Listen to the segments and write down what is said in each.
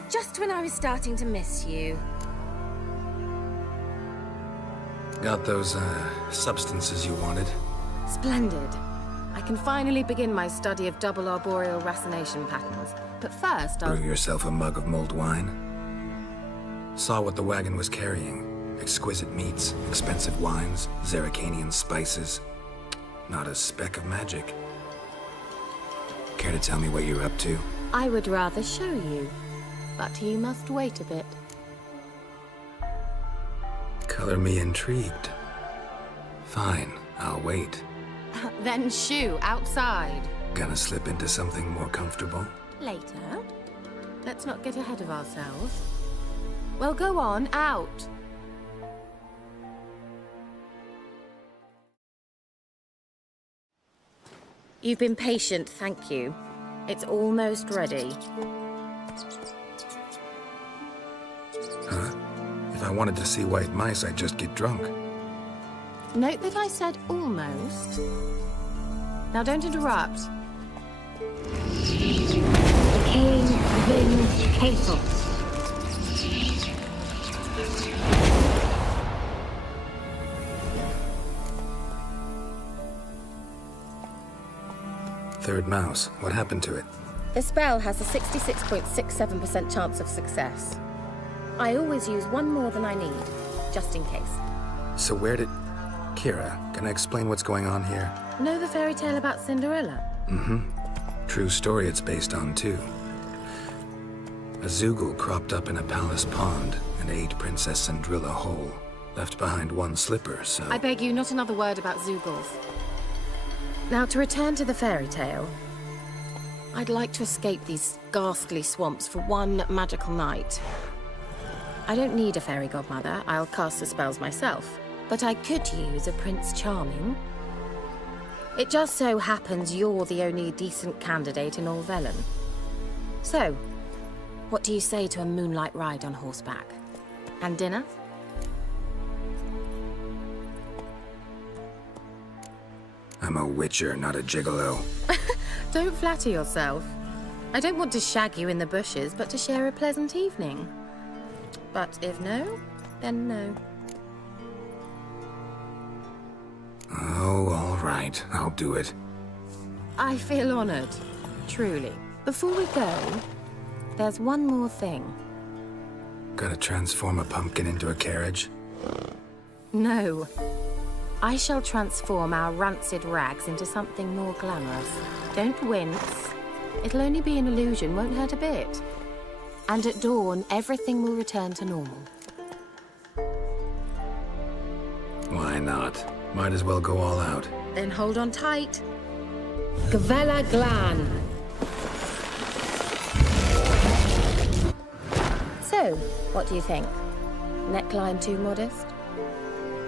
What? Just when I was starting to miss you. Got those, substances you wanted? Splendid. I can finally begin my study of double arboreal racination patterns. But first, I'll... Brew yourself a mug of mulled wine. Saw what the wagon was carrying. Exquisite meats, expensive wines, Zerrikanian spices. Not a speck of magic. Care to tell me what you're up to? I would rather show you, but you must wait a bit. Color me intrigued. Fine, I'll wait. Then shoo, outside. Gonna slip into something more comfortable? Later. Let's not get ahead of ourselves. Well, go on, out. You've been patient, thank you. It's almost ready. Huh? If I wanted to see white mice, I'd just get drunk. Note that I said almost. Now don't interrupt. Decaying within hateful. Third mouse. What happened to it? The spell has a 66.67% chance of success. I always use one more than I need, just in case. So where did... Kira, can I explain what's going on here? Know the fairy tale about Cinderella? Mm-hmm. True story it's based on, too. A Zoogle cropped up in a palace pond and ate Princess Cinderella whole. Left behind one slipper, so... I beg you, not another word about Zoogles. Now, to return to the fairy tale, I'd like to escape these ghastly swamps for one magical night. I don't need a fairy godmother, I'll cast the spells myself. But I could use a Prince Charming. It just so happens you're the only decent candidate in all Velen. So, what do you say to a moonlight ride on horseback? And dinner? I'm a witcher, not a gigolo. Don't flatter yourself. I don't want to shag you in the bushes, but to share a pleasant evening. But if no, then no. Oh, all right. I'll do it. I feel honored, truly. Before we go, there's one more thing. Gotta transform a pumpkin into a carriage? No. I shall transform our rancid rags into something more glamorous. Don't wince. It'll only be an illusion, won't hurt a bit. And at dawn, everything will return to normal. Why not? Might as well go all out. Then hold on tight. Gavella Glan. So, what do you think? Neckline too modest?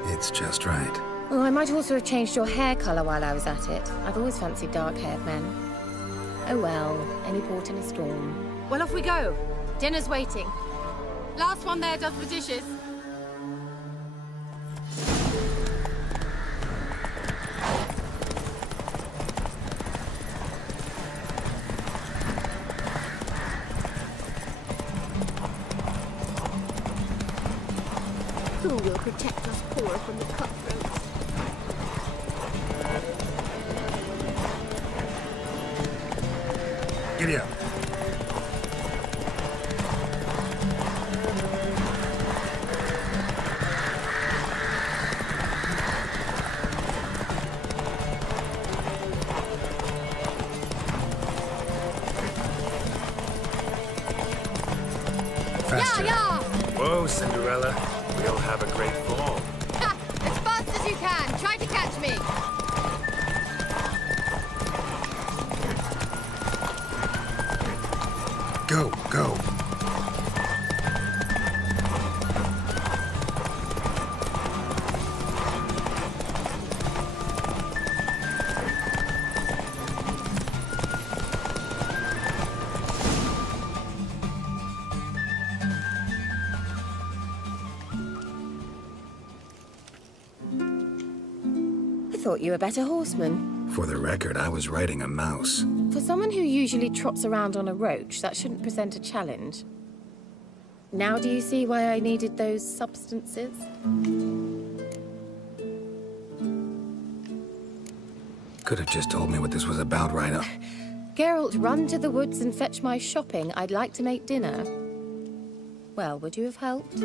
It's just right. Oh, I might also have changed your hair colour while I was at it. I've always fancied dark-haired men. Oh well, any port in a storm. Well, off we go. Dinner's waiting. Last one there does the dishes. Who will protect us poor from the cutthroats? Giddy up. Faster. Yeah! Whoa, Cinderella. We'll have a great fall. Ha! As fast as you can! Try to catch me! Go, go. I thought you were a better horseman. For the record, I was riding a mouse. For someone who usually trots around on a roach, that shouldn't present a challenge. Now do you see why I needed those substances? Could have just told me what this was about right up. Geralt, run to the woods and fetch my shopping. I'd like to make dinner. Well, would you have helped?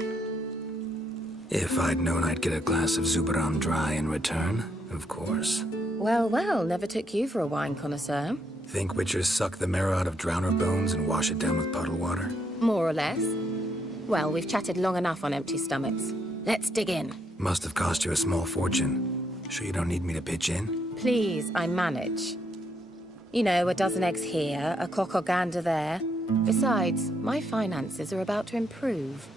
If I'd known I'd get a glass of Zubaran dry in return, of course. Well, well, never took you for a wine connoisseur. Think witchers suck the marrow out of drowner bones and wash it down with puddle water? More or less. Well, we've chatted long enough on empty stomachs. Let's dig in. Must have cost you a small fortune. Sure you don't need me to pitch in? Please, I manage. You know, a dozen eggs here, a cock or gander there. Besides, my finances are about to improve.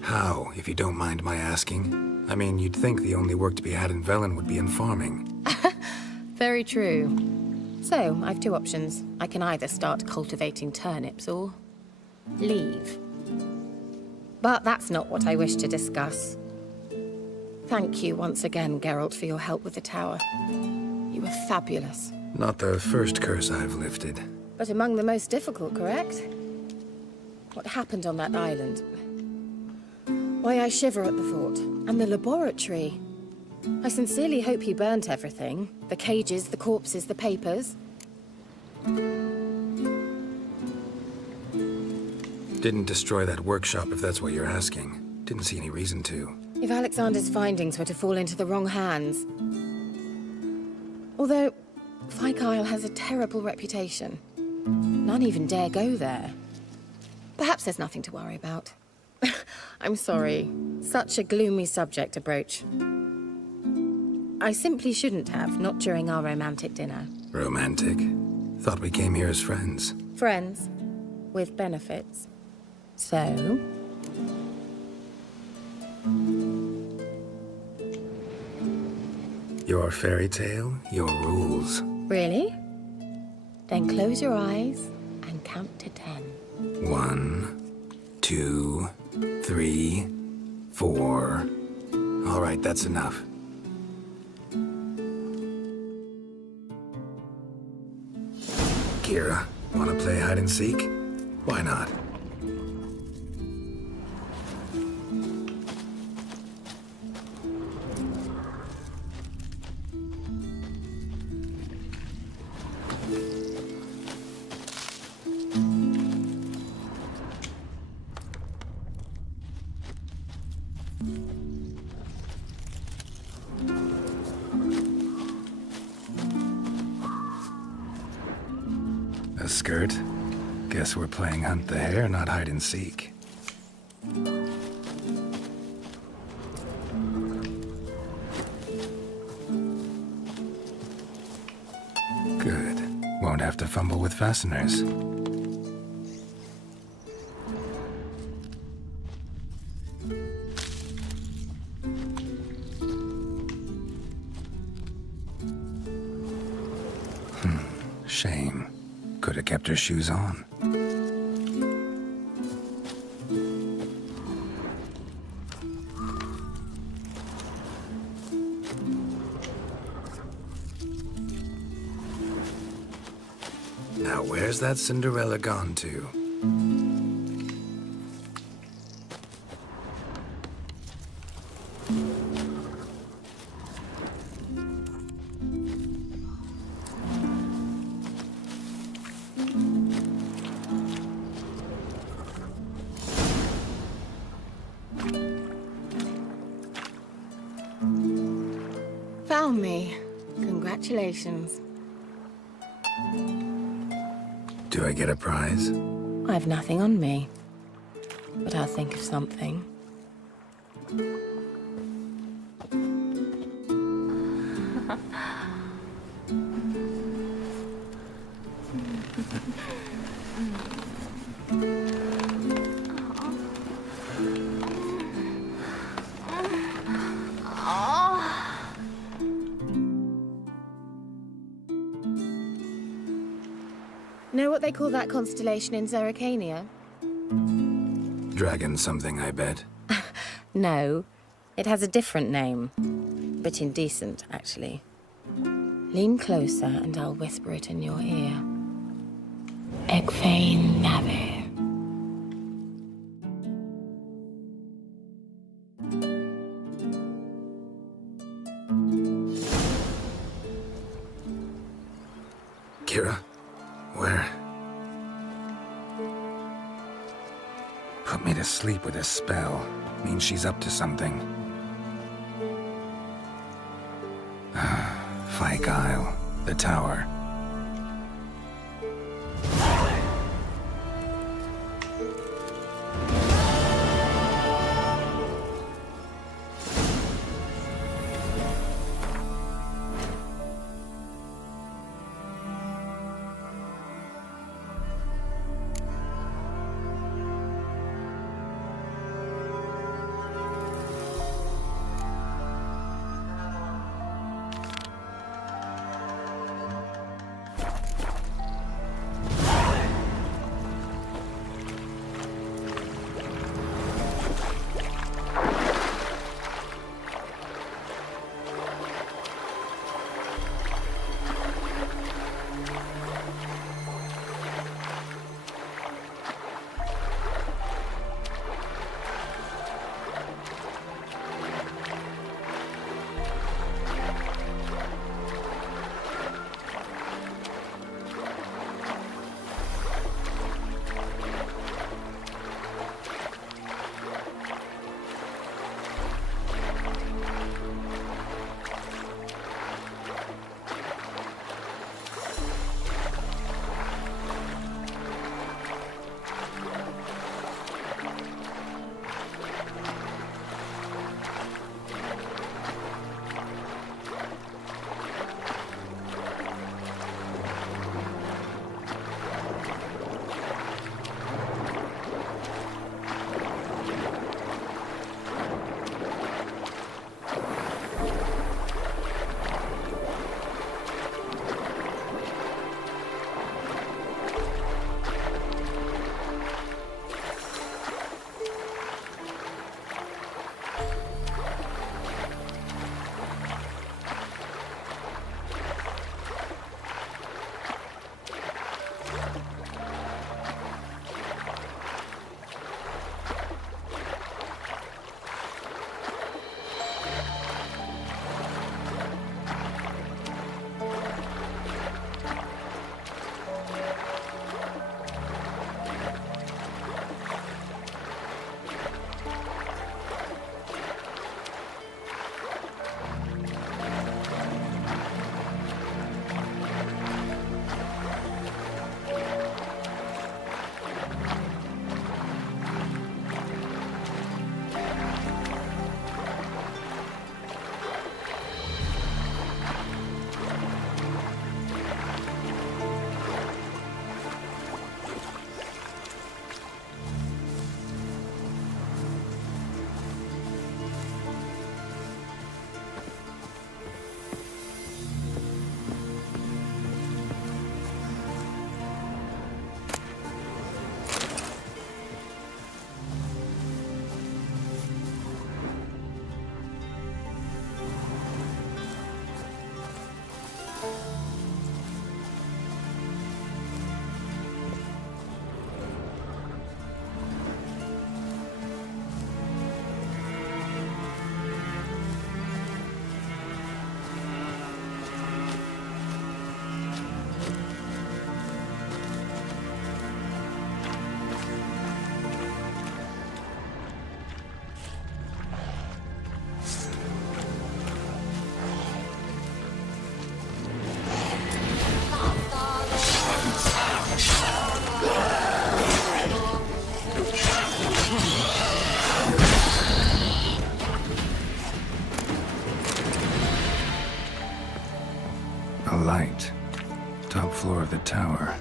How, if you don't mind my asking? I mean, you'd think the only work to be had in Velen would be in farming. Very true. So, I've two options. I can either start cultivating turnips or leave. But that's not what I wish to discuss. Thank you once again, Geralt, for your help with the tower. You were fabulous. Not the first curse I've lifted. But among the most difficult, correct? What happened on that island? Why, I shiver at the thought. And the laboratory. I sincerely hope you burnt everything. The cages, the corpses, the papers. Didn't destroy that workshop, if that's what you're asking. Didn't see any reason to. If Alexander's findings were to fall into the wrong hands... Although, Fyke Isle has a terrible reputation. None even dare go there. Perhaps there's nothing to worry about. I'm sorry. Such a gloomy subject to broach. I simply shouldn't have, not during our romantic dinner. Romantic? Thought we came here as friends. Friends. With benefits. So... Your fairy tale, your rules. Really? Then close your eyes and count to 10. 1, 2, 3, 4. All right, that's enough. Kira, wanna play hide and seek? Why not? A skirt? Guess we're playing hunt the hare, not hide and seek. Good. Won't have to fumble with fasteners. Shame. Could have kept her shoes on. Now where's that Cinderella gone to? Found me. Congratulations. Do I get a prize? I've nothing on me. But I'll think of something. Know what they call that constellation in Zerrikania? Dragon something, I bet. No, it has a different name. Bit indecent, actually. Lean closer and I'll whisper it in your ear. Ik fein never. Kira? Where? Put me to sleep with a spell. Means she's up to something. Fyke Isle. The tower. light. Top floor of the tower.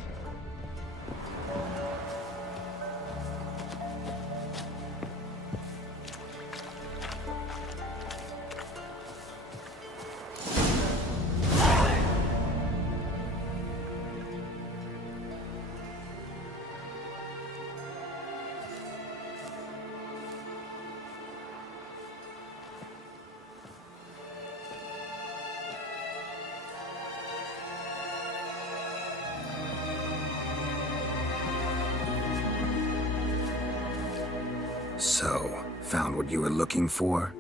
So, found what you were looking for?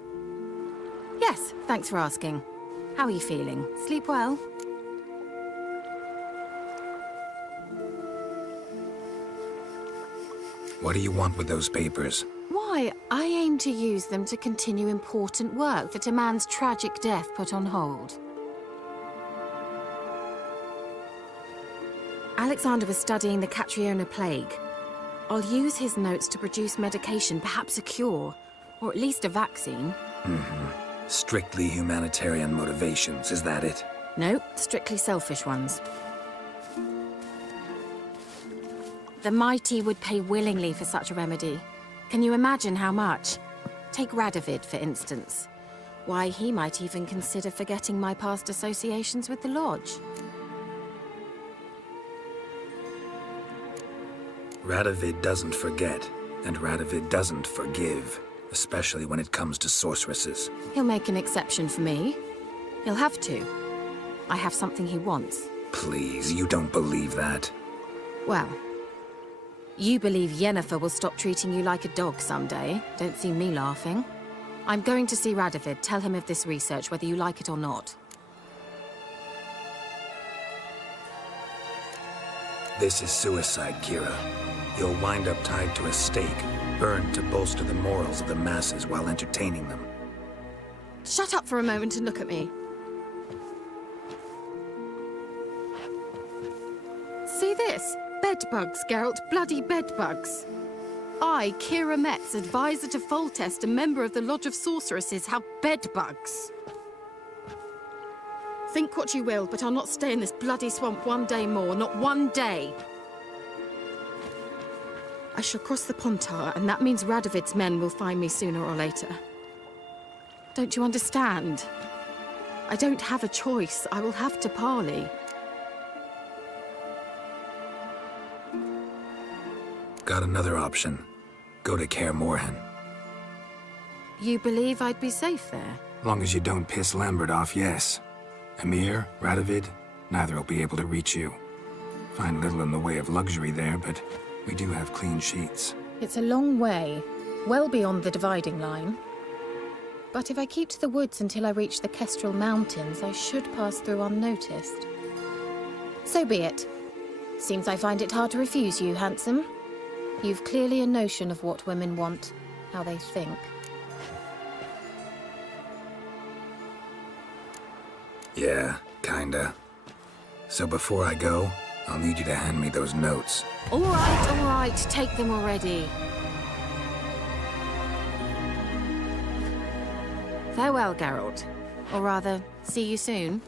Yes, thanks for asking. How are you feeling? Sleep well? What do you want with those papers? Why, I aim to use them to continue important work that a man's tragic death put on hold. Alexander was studying the Catriona plague. I'll use his notes to produce medication, perhaps a cure, or at least a vaccine. Strictly humanitarian motivations, is that it? No, strictly selfish ones. The mighty would pay willingly for such a remedy. Can you imagine how much? Take Radovid, for instance. Why, he might even consider forgetting my past associations with the Lodge. Radovid doesn't forget, and Radovid doesn't forgive, especially when it comes to sorceresses. He'll make an exception for me. He'll have to. I have something he wants. Please, you don't believe that. Well, you believe Yennefer will stop treating you like a dog someday. Don't see me laughing. I'm going to see Radovid. Tell him of this research, whether you like it or not. This is suicide, Kira. You'll wind up tied to a stake, burned to bolster the morals of the masses while entertaining them. Shut up for a moment and look at me. See this? Bedbugs, Geralt. Bloody bedbugs. I, Kira Metz, advisor to Foltest, a member of the Lodge of Sorceresses, have bedbugs. Think what you will, but I'll not stay in this bloody swamp one day more. Not one day. I shall cross the Pontar, and that means Radovid's men will find me sooner or later. Don't you understand? I don't have a choice. I will have to parley. Got another option. Go to Kaer Morhen. You believe I'd be safe there? Long as you don't piss Lambert off, yes. Emir, Radovid, neither will be able to reach you. Find little in the way of luxury there, but we do have clean sheets. It's a long way, well beyond the dividing line. But if I keep to the woods until I reach the Kestrel Mountains, I should pass through unnoticed. So be it. Seems I find it hard to refuse you, handsome. You've clearly a notion of what women want, how they think. Yeah, kinda. So before I go, I'll need you to hand me those notes. All right, take them already. Farewell, Geralt. Or rather, see you soon.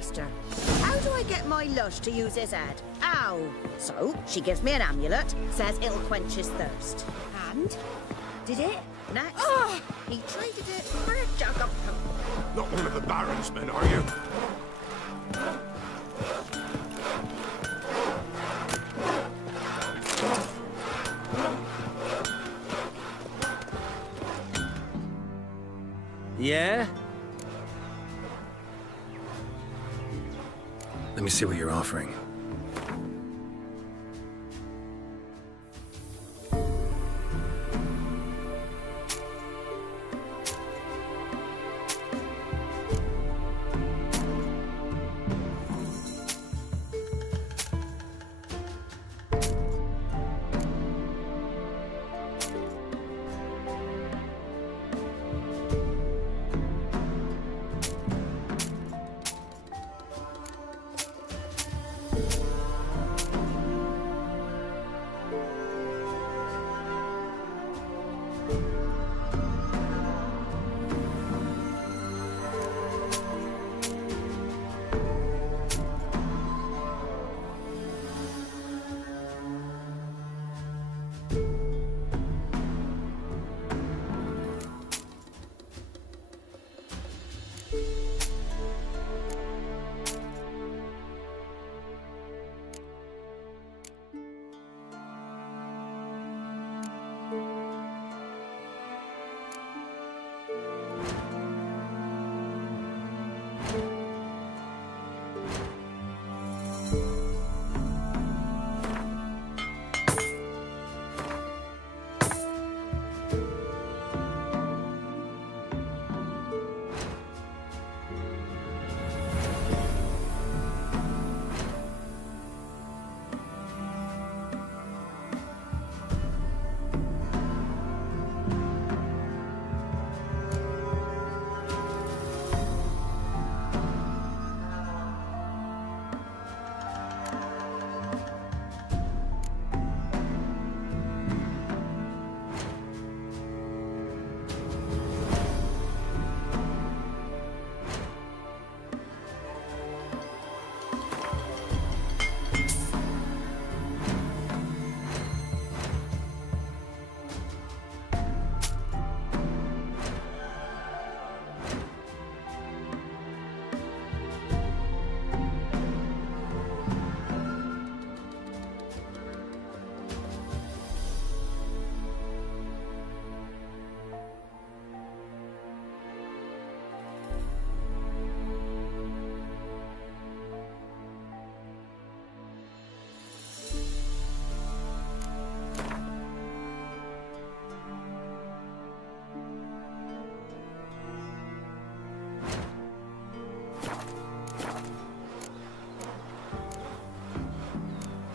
asked her, how do I get my lush to use his head? Ow! So, she gives me an amulet, says it'll quench his thirst. And? Did it? Next, he traded it for a jug of poo. Not one of the Baron's men, are you? Yeah? Let me see what you're offering.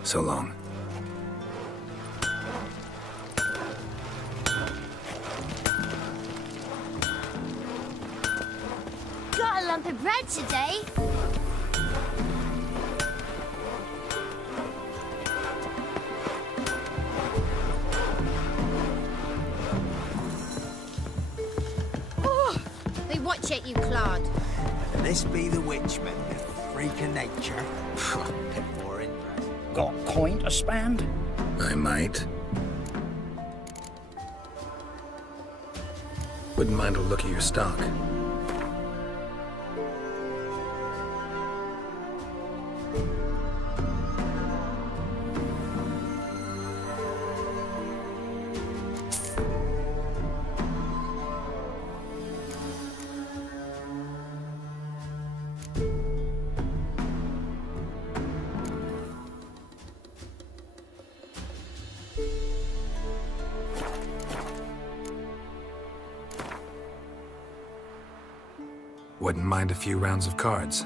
So long. Got a lump of bread today. Oh, they watch at you, Claude. This be the witchman, the freak of nature. Bit more interest. Got coin to spend? I might. Wouldn't mind a look at your stock. Wouldn't mind a few rounds of cards.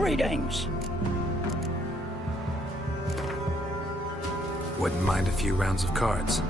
Greetings. Wouldn't mind a few rounds of cards.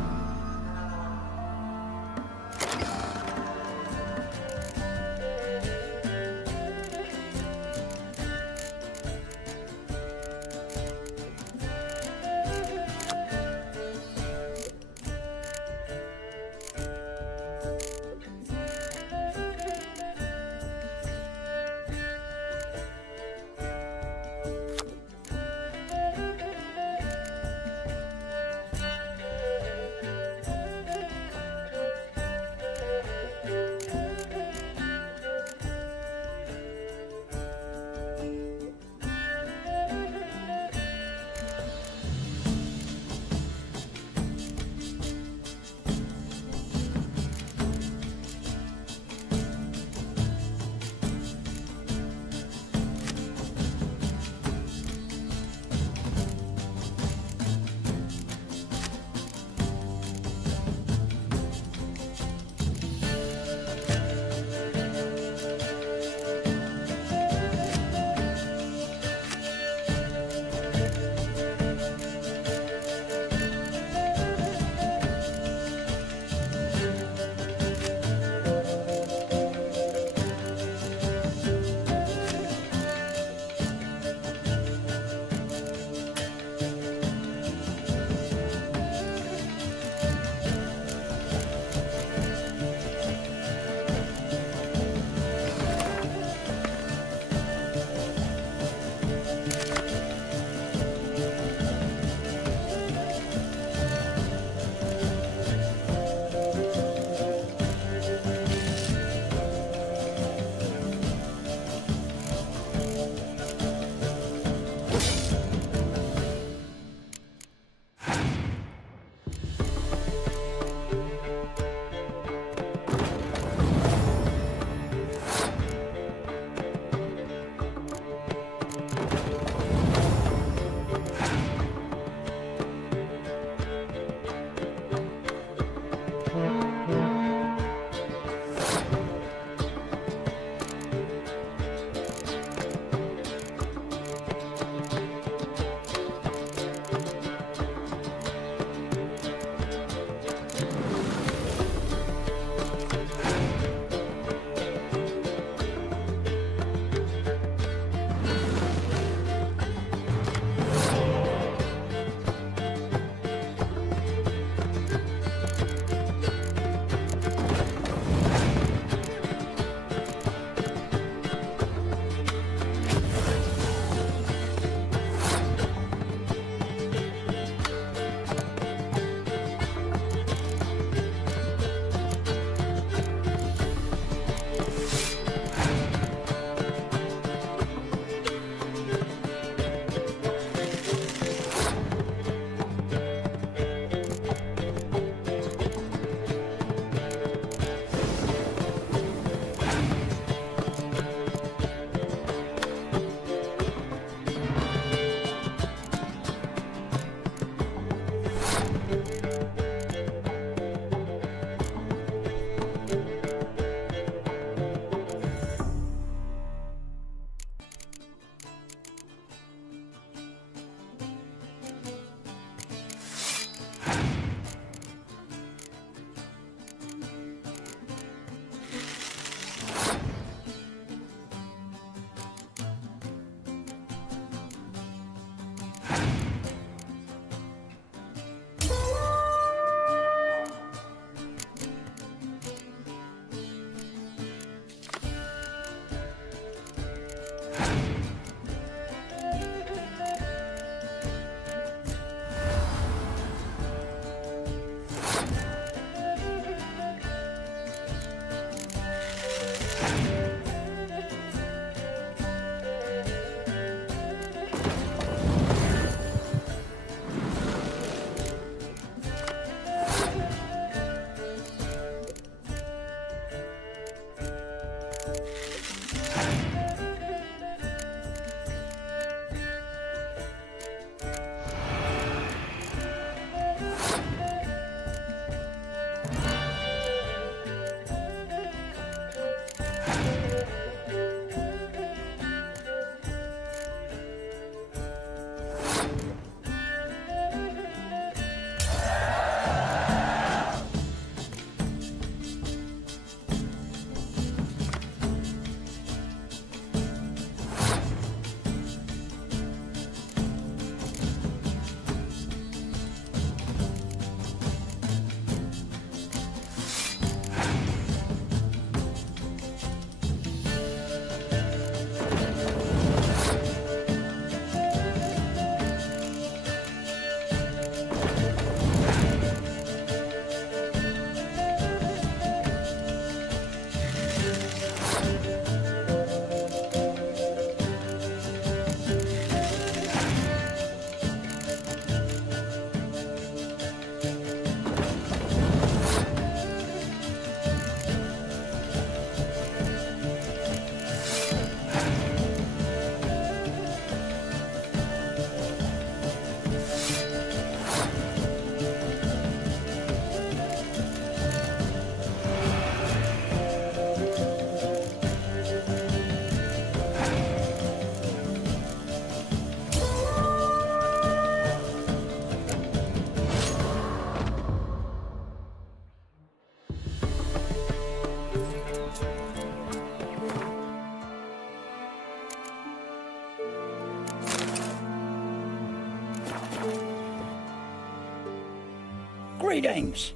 Greetings.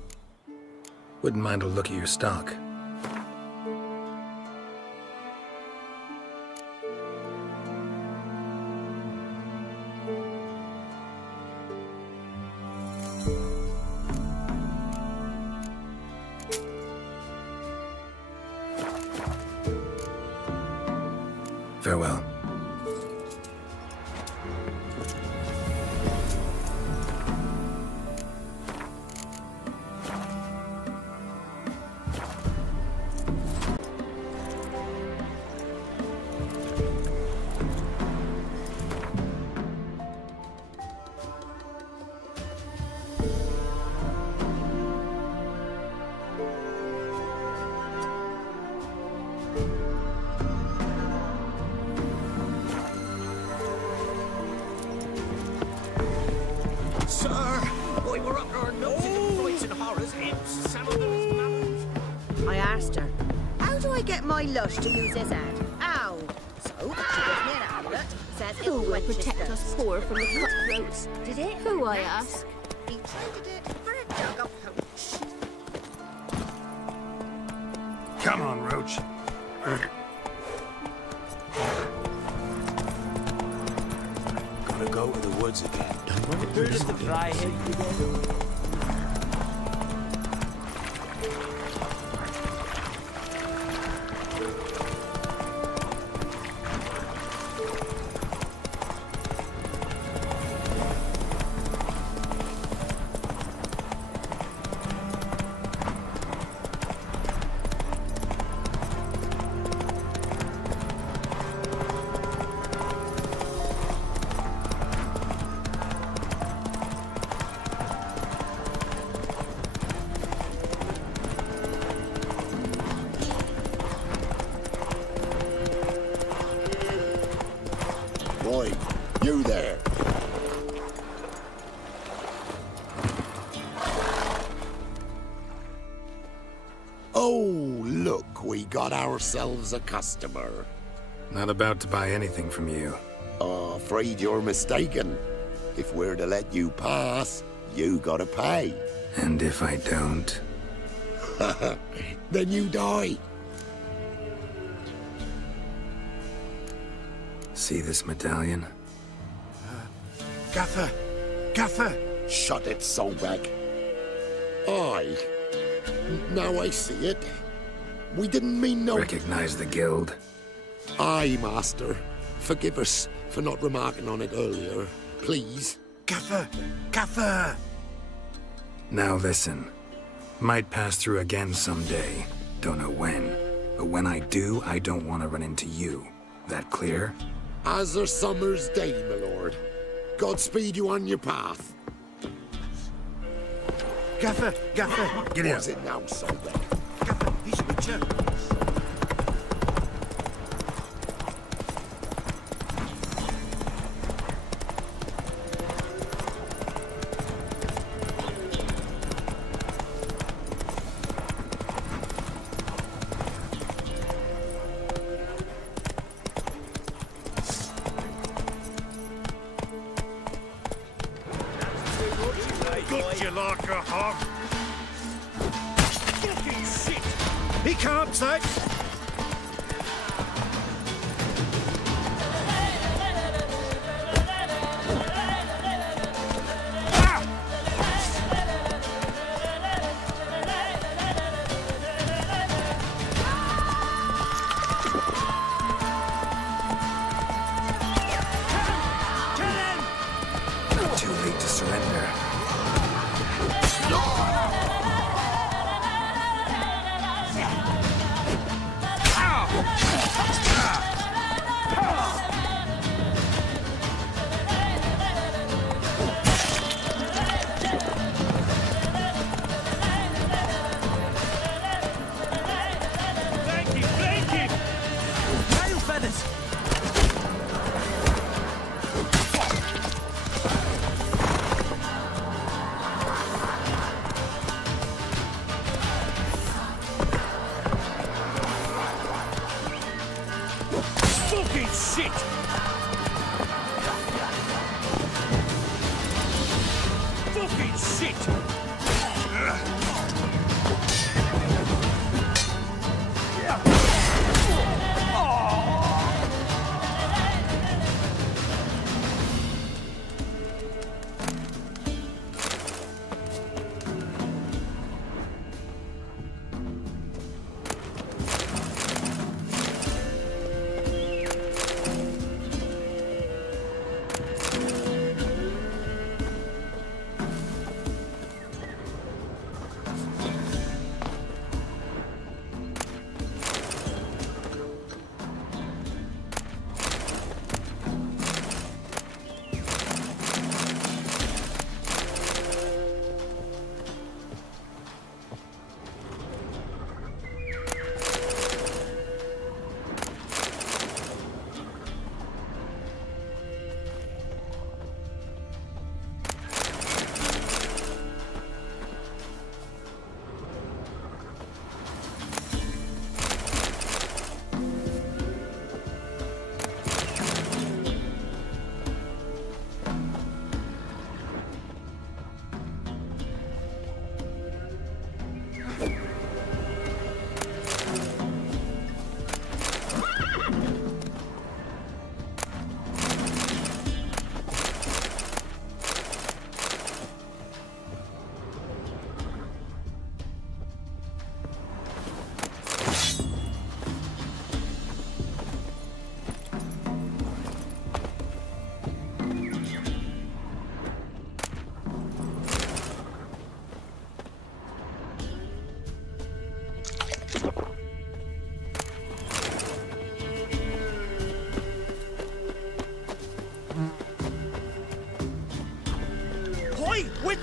Wouldn't mind a look at your stock. Farewell. I asked her, how do I get my lush to use his head? Ow! So, she gives me an amulet, says Who will protect us poor from the cutthroats? Did it? Who, I ask? He traded it for a jug of hooch. Come on, Roach. Gotta go to the woods again. Here's the dry head. Boy, you there. Oh, look, we got ourselves a customer. Not about to buy anything from you. Oh, afraid you're mistaken. If we're to let you pass, you gotta pay. And if I don't? Then you die. See this medallion? Gaffer! Gaffer! Shut it, Solbag. Aye. Now I see it. We didn't mean no... Recognize the guild? Aye, Master. Forgive us for not remarking on it earlier. Please. Gaffer! Gaffer! Now listen. Might pass through again someday. Don't know when. But when I do, I don't want to run into you. That clear? As a summer's day, my lord. Godspeed you on your path. Gaffer! Gaffer! Get in. Was it now, Solbag? Gaffer, he's a witcher. Good you like a hog. Fucking shit! He can't say. Too late to surrender.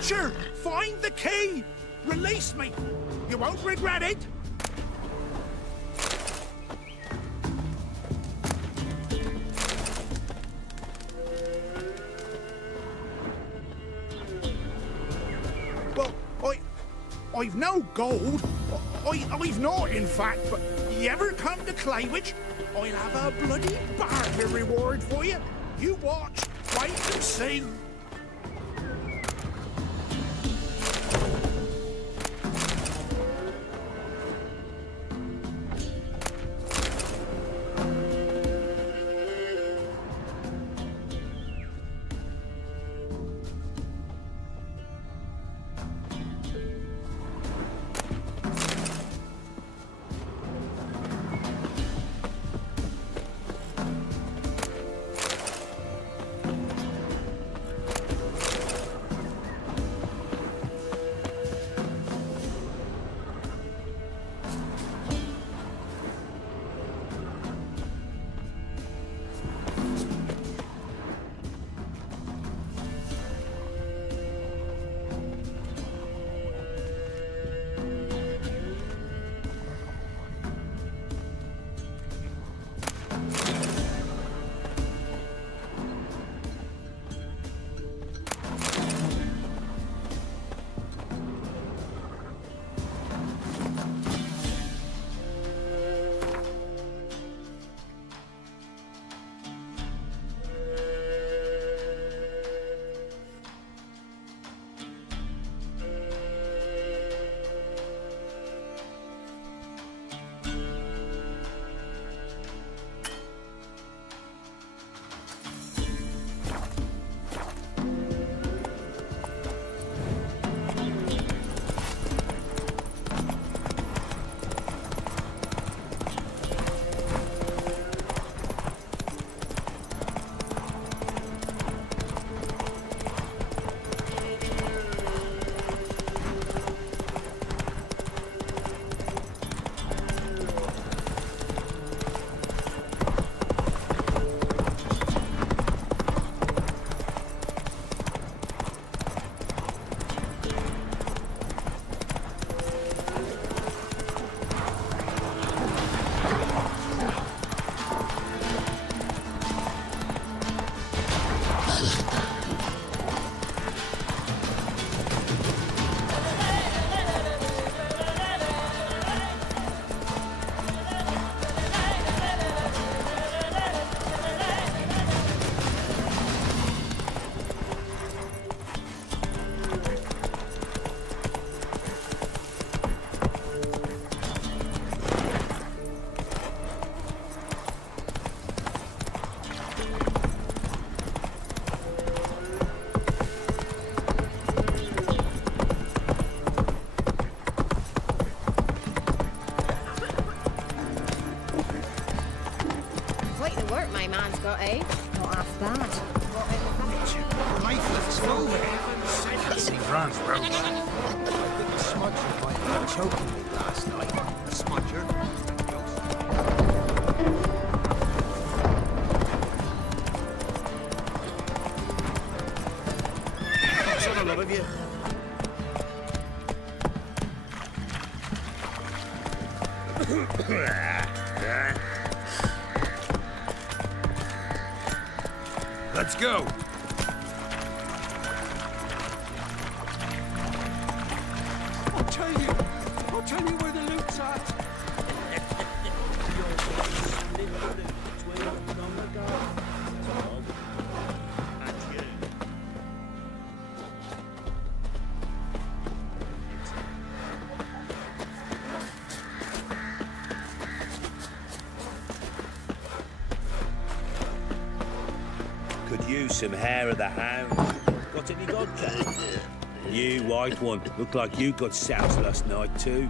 Butcher, find the key. Release me. You won't regret it. Well, I've no gold. I've not, in fact, but you ever come to Claywich, I'll have a bloody bargain reward for you. You watch, wait and see. got, eh? Not half bad. Lifeless over. He runs, bro. I think the smudger might have been choking me last night. The smudger. What's on a lot of you? Let's go. I'll tell you where the loot's at. Could use some hair of the hound. Got any vodka? You white one. Looked like you got soused last night too.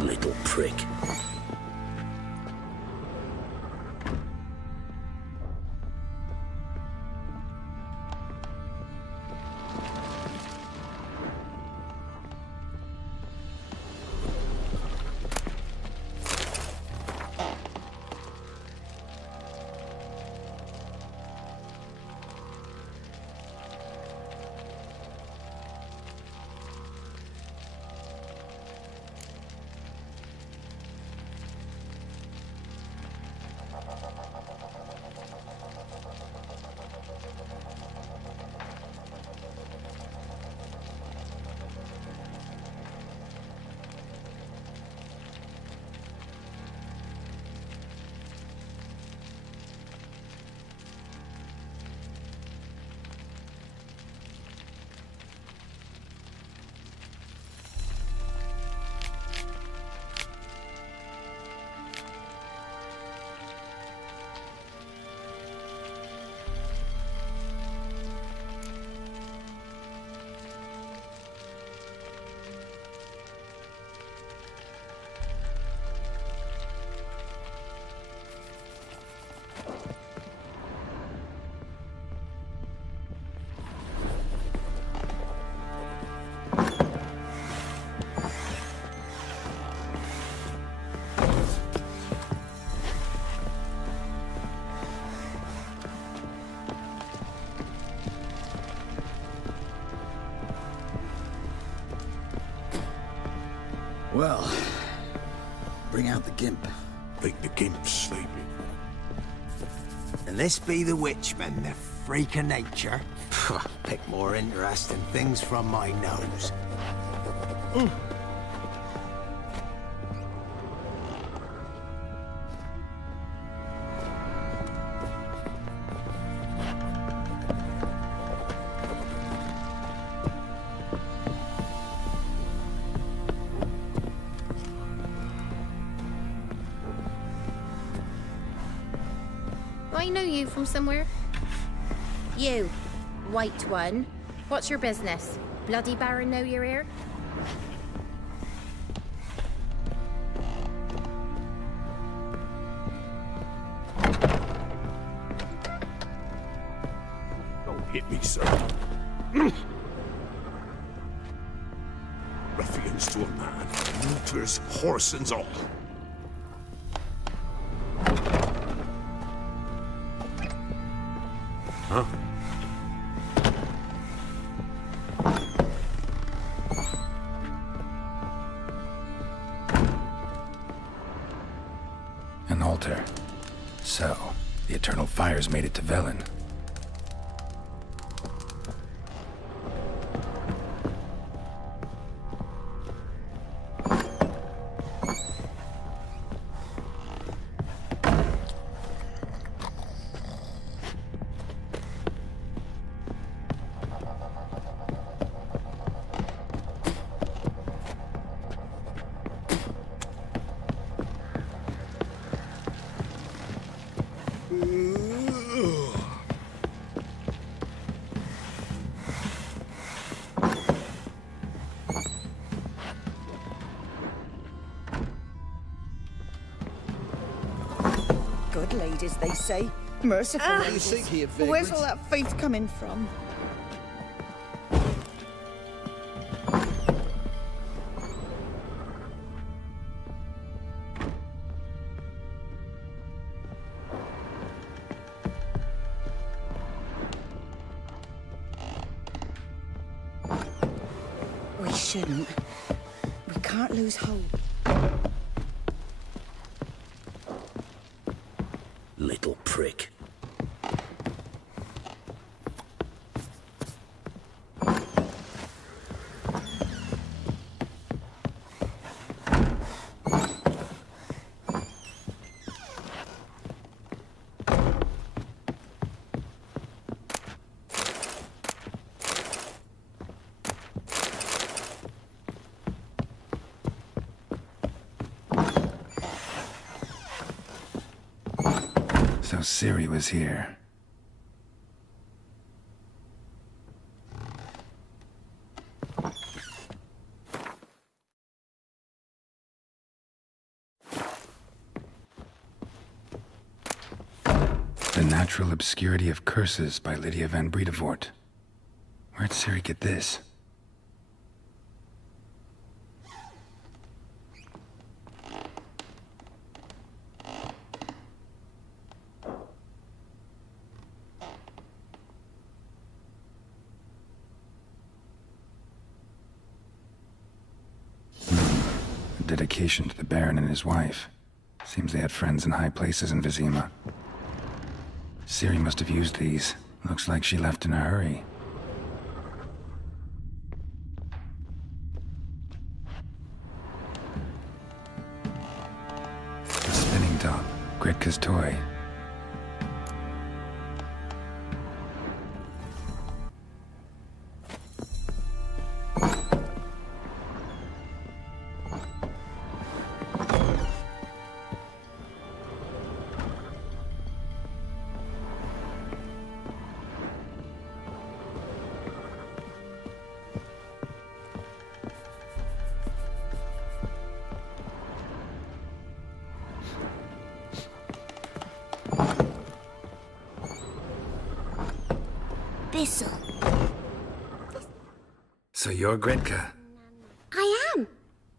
Little prick. Well, bring out the gimp. Think the gimp's sleeping. And this be the witchman, the freak of nature. Pick more interesting things from my nose. I know you from somewhere. You, white one. What's your business? Bloody Baron know you're here? Don't hit me, sir. Ruffians to a man. Looters, horse and all. Huh? An altar. So, the eternal fires made it to Velen. Good ladies, they say. Merciful You ladies. seek here, But where's vagrant? all that faith coming from? We shouldn't. We can't lose hope. Little prick. So Ciri was here. The Natural Obscurity of Curses by Lydia van Bredevoort. Where'd Ciri get this? Dedication to the Baron and his wife. Seems they had friends in high places in Vizima. Ciri must have used these. Looks like she left in a hurry. A spinning top. Gretka's toy. Thistle. So you're Gretka? I am.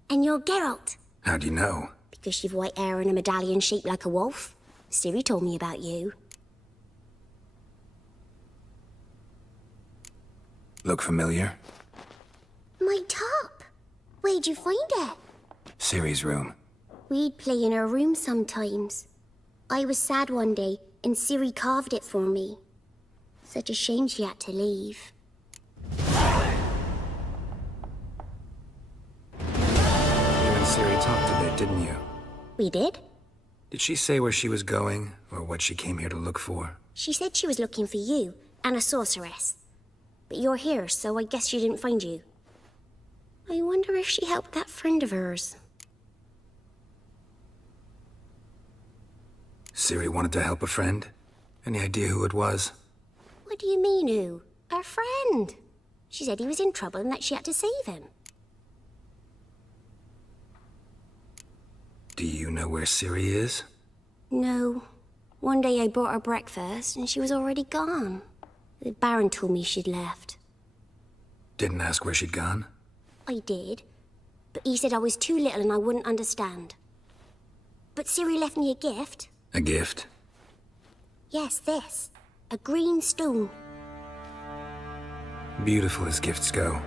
And you're Geralt. How do you know? Because you've white hair and a medallion shaped like a wolf. Ciri told me about you. Look familiar? My top. Where'd you find it? Ciri's room. We'd play in her room sometimes. I was sad one day, and Ciri carved it for me. Such a shame she had to leave. You and Ciri talked a bit, didn't you? We did? Did she say where she was going, or what she came here to look for? She said she was looking for you, and a sorceress. But you're here, so I guess she didn't find you. I wonder if she helped that friend of hers. Ciri wanted to help a friend? Any idea who it was? What do you mean, who? Our friend. She said he was in trouble and that she had to save him. Do you know where Ciri is? No. One day I brought her breakfast and she was already gone. The Baron told me she'd left. Didn't ask where she'd gone? I did, but he said I was too little and I wouldn't understand. But Ciri left me a gift. A gift? Yes, this. A green stone. Beautiful as gifts go.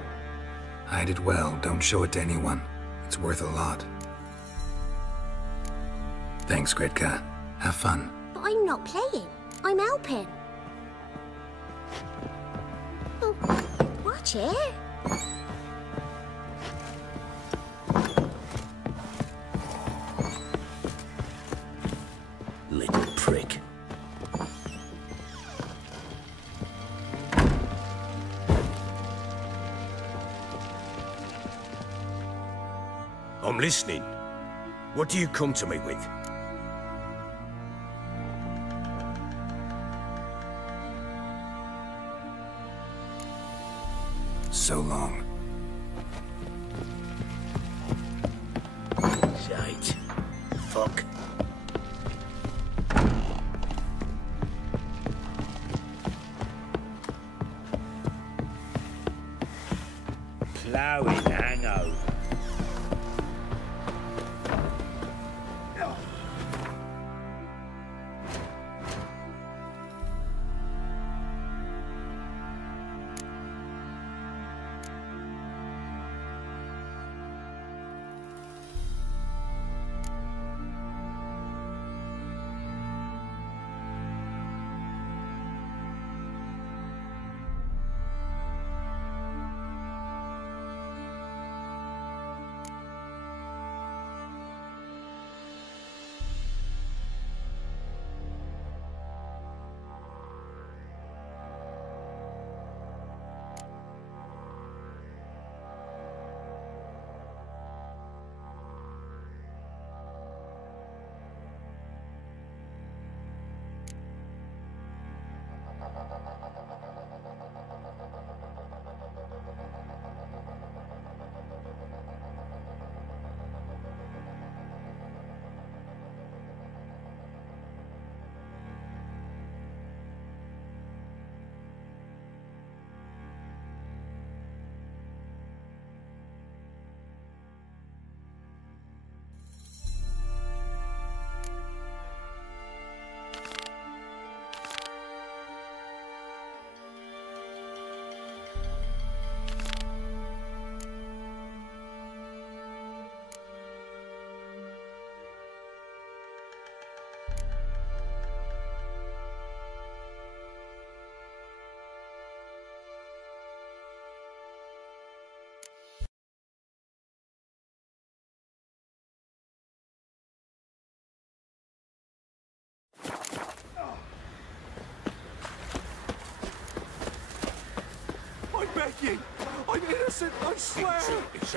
Hide it well, don't show it to anyone. It's worth a lot. Thanks, Gretka. Have fun. But I'm not playing. I'm helping. Oh, watch it. Little prick. I'm listening. What do you come to me with? So long. Shite. Fuck. Ploughing hangover. begging. I'm innocent, I swear.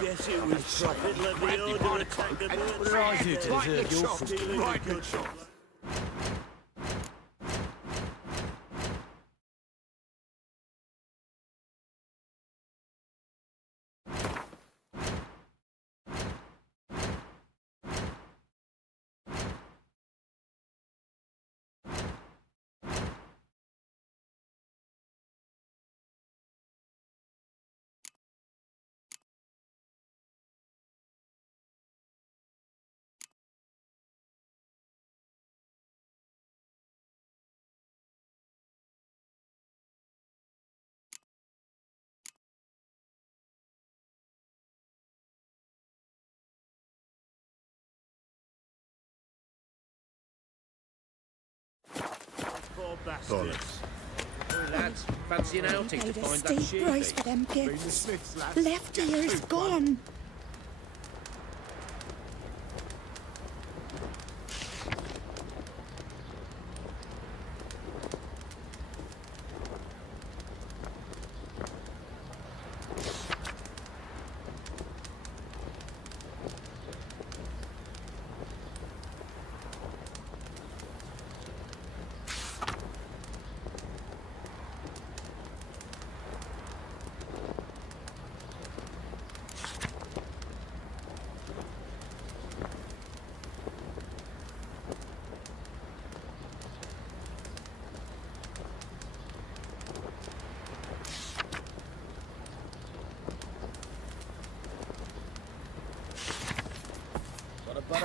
Yes, it was Prophet. Let the order attack the birds. What did I do to deserve your Stealing Right, a good good shot. Bollocks. Lads, fancy an outing to Paid a find that steep price for them gifts. Left ear's gone.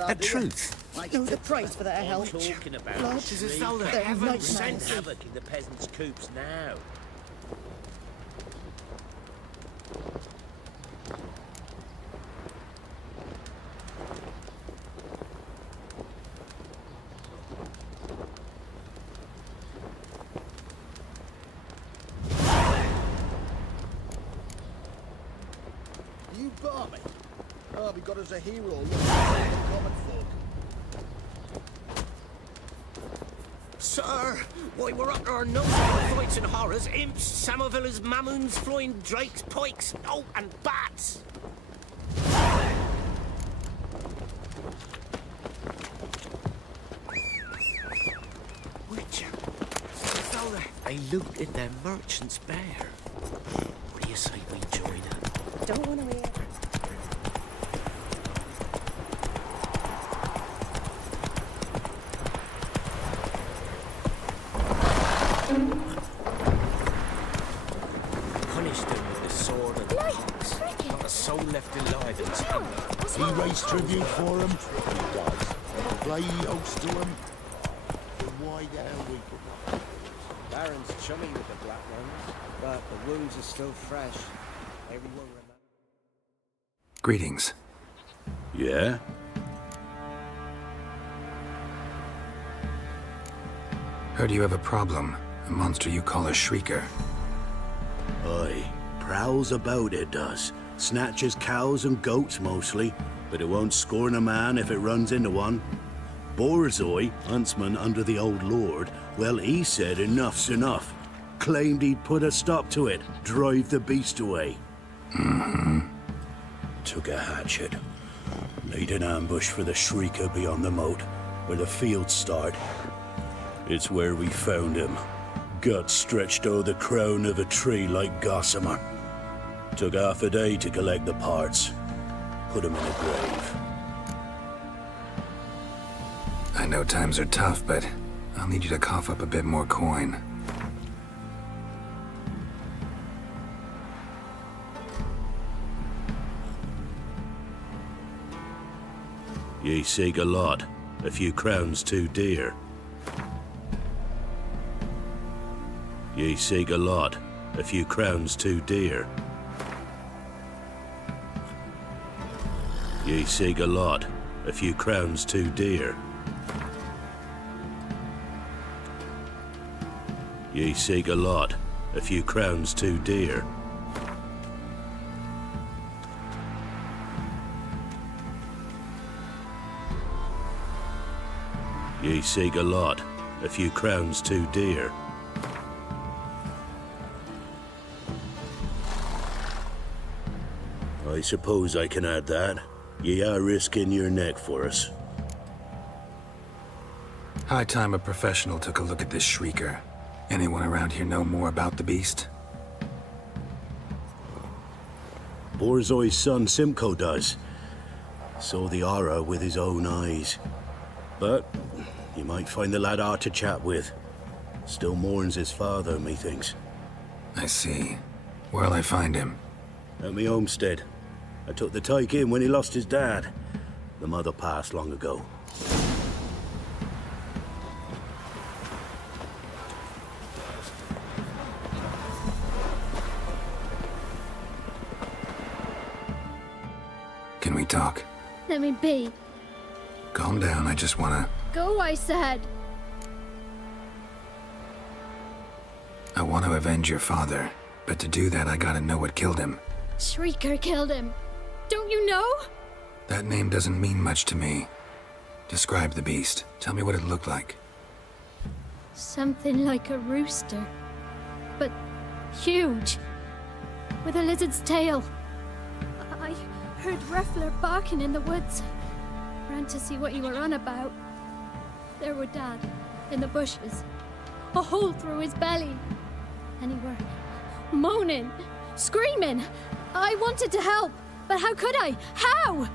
The truth. Know the price for that help. Talking about Lord, it's as though the they're heavens nightmares. sent havoc in the peasants' coops now. You barmy? Oh, we got us a hero looking for the common folk. Sir, why, we're up to our nose in fights and horrors, imps, samovillas, mamoons, flying drakes, pikes, oh, and bats. Witcher, as though they looted their merchant's bear. What do you say we join them? Don't want to hear. Punish them with the sword of the pox. Not a soul left alive in this He raised tribute for him. He does. Play host to him. Then why the hell we could not? Baron's chummy with the black ones, but the wounds are still fresh. Everyone remembers. Greetings. Yeah? Heard you have a problem. A monster you call a Shrieker. Aye. Prowls about, it does. Snatches cows and goats mostly, but it won't scorn a man if it runs into one. Borzoi, huntsman under the old lord, well, he said enough's enough. Claimed he'd put a stop to it, drive the beast away. Took a hatchet. Laid an ambush for the Shrieker beyond the moat, where the fields start. It's where we found him. Guts stretched o'er the crown of a tree like gossamer. Took half a day to collect the parts. Put him in a grave. I know times are tough, but I'll need you to cough up a bit more coin. Ye seek a lot. A few crowns too dear. Ye seek a lot. A few crowns too dear. Ye seek a lot. A few crowns too dear. Ye seek a lot. A few crowns too dear. Ye seek a lot. A few crowns too dear. I suppose I can add that. Ye are risking your neck for us. High time a professional took a look at this Shrieker. Anyone around here know more about the beast? Borzoi's son Simcoe does. Saw the aura with his own eyes. But you might find the lad hard to chat with. Still mourns his father, methinks. I see. Where'll I find him? At me homestead. I took the tyke in when he lost his dad. The mother passed long ago. Can we talk? Let me be. Calm down, I just wanna... Go, I said. want to avenge your father, but to do that I gotta know what killed him. Shrieker killed him. Don't you know? That name doesn't mean much to me. Describe the beast. Tell me what it looked like. Something like a rooster. But huge. With a lizard's tail. I heard Ruffler barking in the woods. Ran to see what you were on about. There were Dad, in the bushes. A hole through his belly. And he were moaning, screaming. I wanted to help, but how could I? How?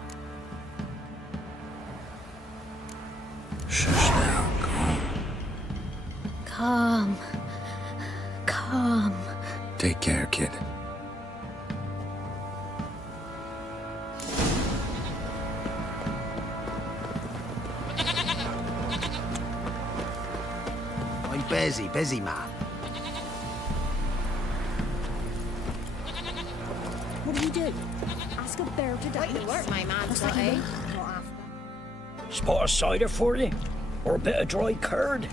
Shush now, Calm. Calm. Take care, kid. I'm busy, man. What do you do? Ask a bear to dance. Quite the work my man's got, eh? Spot of cider for you? Or a bit of dry curd?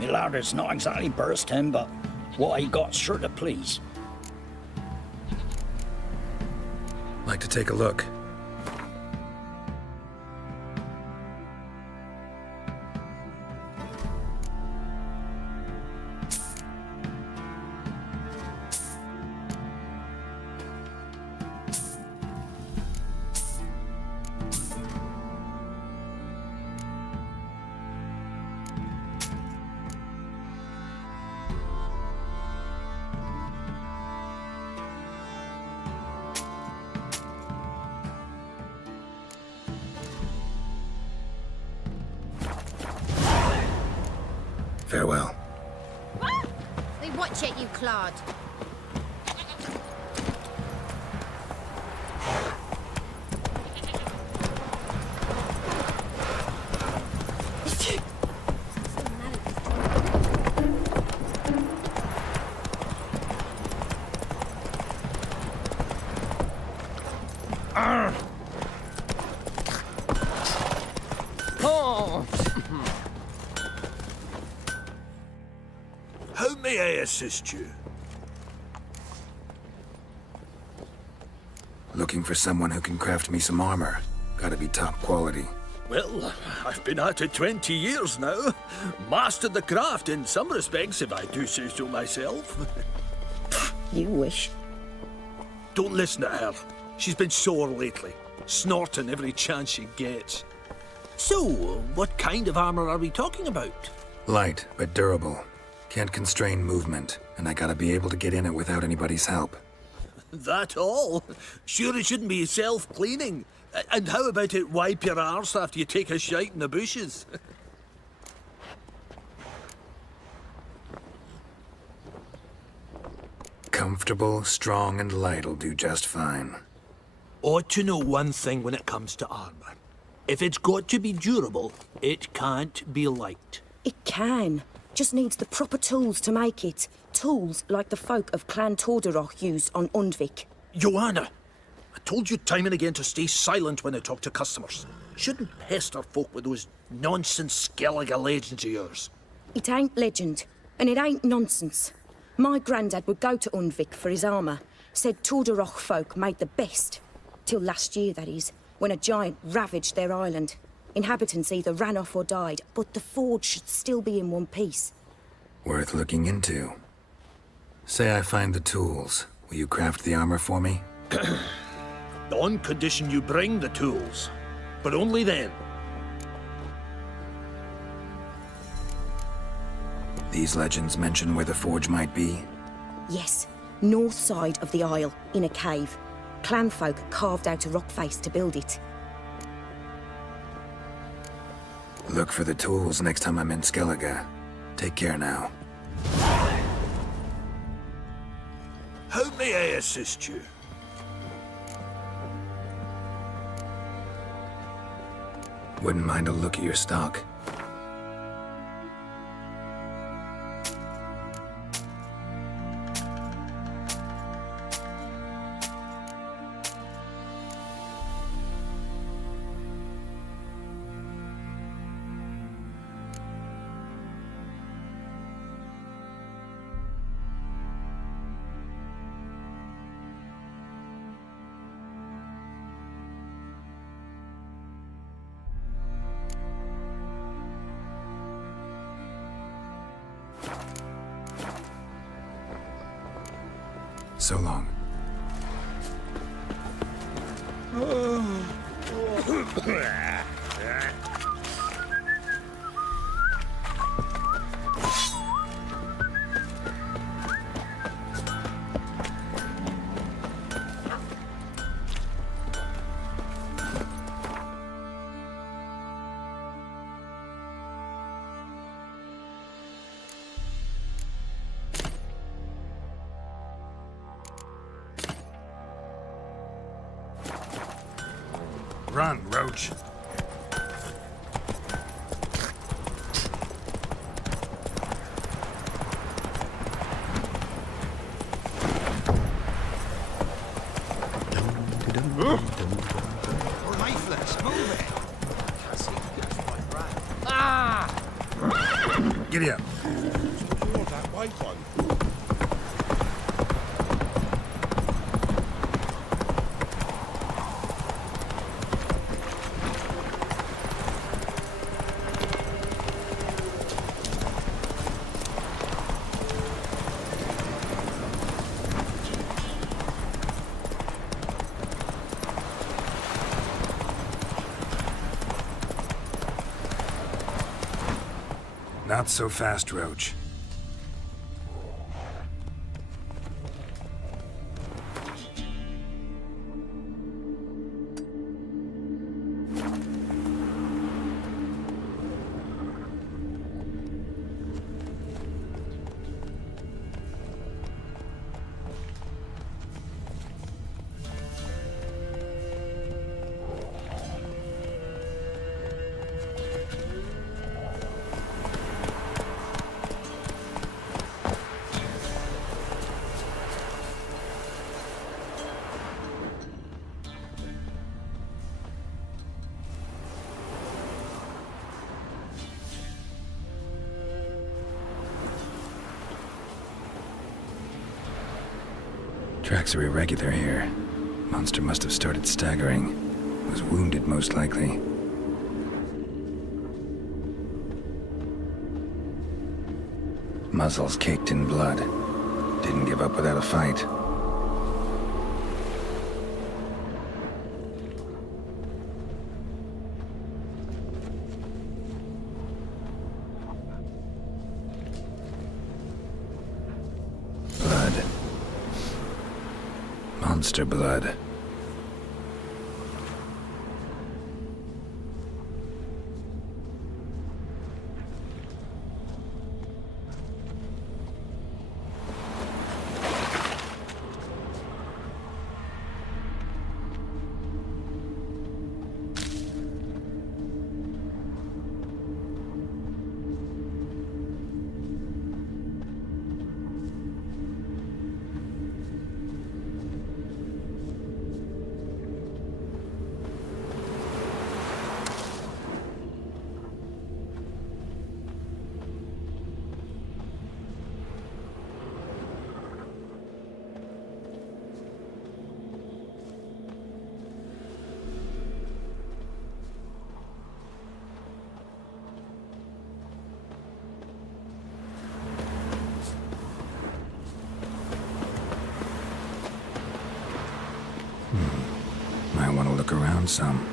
Me lad, it's not exactly bursting, but what I got's sure to please. Like to take a look. Farewell. Hey, watch it, you clod. How may I assist you? Looking for someone who can craft me some armor. Gotta be top quality. Well, I've been at it 20 years now. Mastered the craft in some respects, if I do say so myself. You wish. Don't listen to her. She's been sore lately, snorting every chance she gets. So, what kind of armor are we talking about? Light, but durable. Can't constrain movement, and I gotta be able to get in it without anybody's help. That all? Sure it shouldn't be self-cleaning. And how about it wipe your arse after you take a shite in the bushes? Comfortable, strong, and light'll do just fine. Ought to know one thing when it comes to armor. If it's got to be durable, it can't be light. It can. Just needs the proper tools to make it. Tools like the folk of Clan Torderoch use on Undvik. Joanna, I told you time and again to stay silent when I talk to customers. Shouldn't pester folk with those nonsense Skellige legends of yours. It ain't legend, and it ain't nonsense. My granddad would go to Undvik for his armour. Said Torderoch folk made the best. Till last year, that is, when a giant ravaged their island. Inhabitants either ran off or died, but the forge should still be in one piece. Worth looking into. Say I find the tools. Will you craft the armor for me? On condition you bring the tools. But only then. These legends mention where the forge might be? Yes, north side of the isle, in a cave. Clanfolk carved out a rock face to build it. Look for the tools next time I'm in Skellige. Take care now. How may I assist you? Wouldn't mind a look at your stock. So long. Run, Roach. We're lifeless. Move it. Giddy up. You're that white one. Not so fast, Roach. Tracks are irregular here. Monster must have started staggering. Was wounded, most likely. Muzzles caked in blood. Didn't give up without a fight. Blood. Monster blood. Might want to look around some.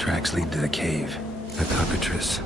Tracks lead to the cave. The cockatrice.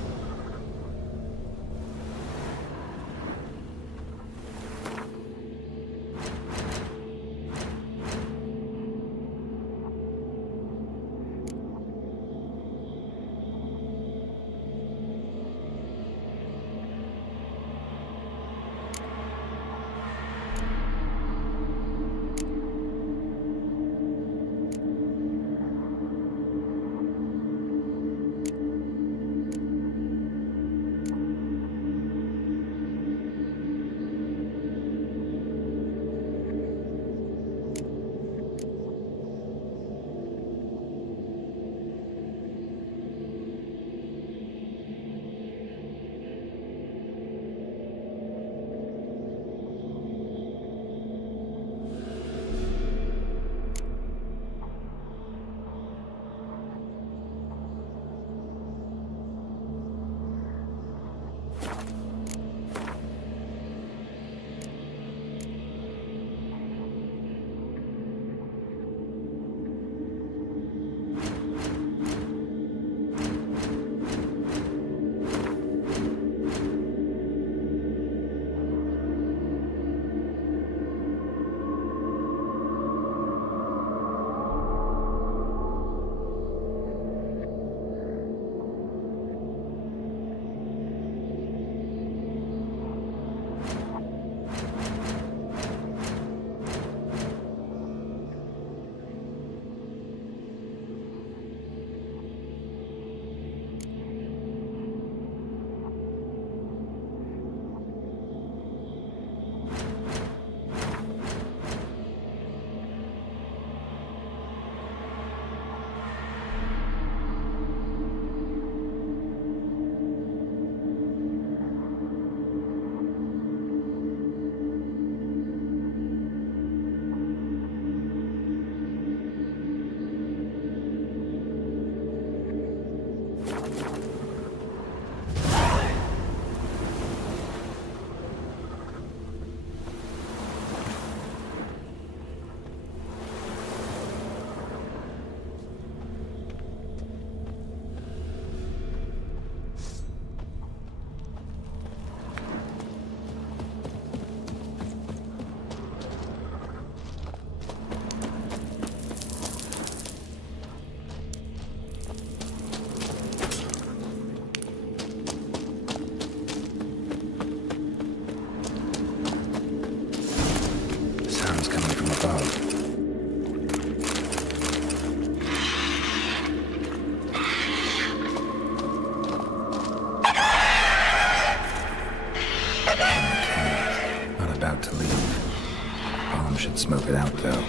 Smoke it out, though.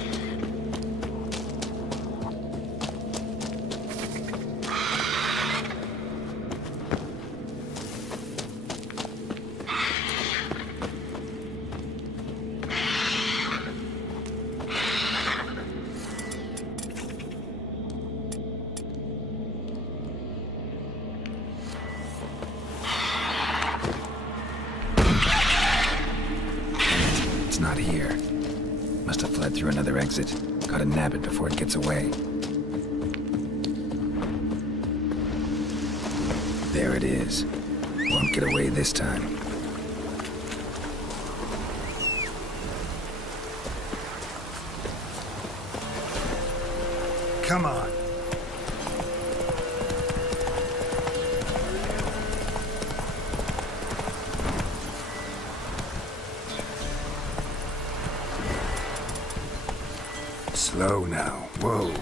It's not here. Must have fled through another exit. Gotta nab it before it gets away. There it is. Won't get away this time. Come on. Slow now. Whoa.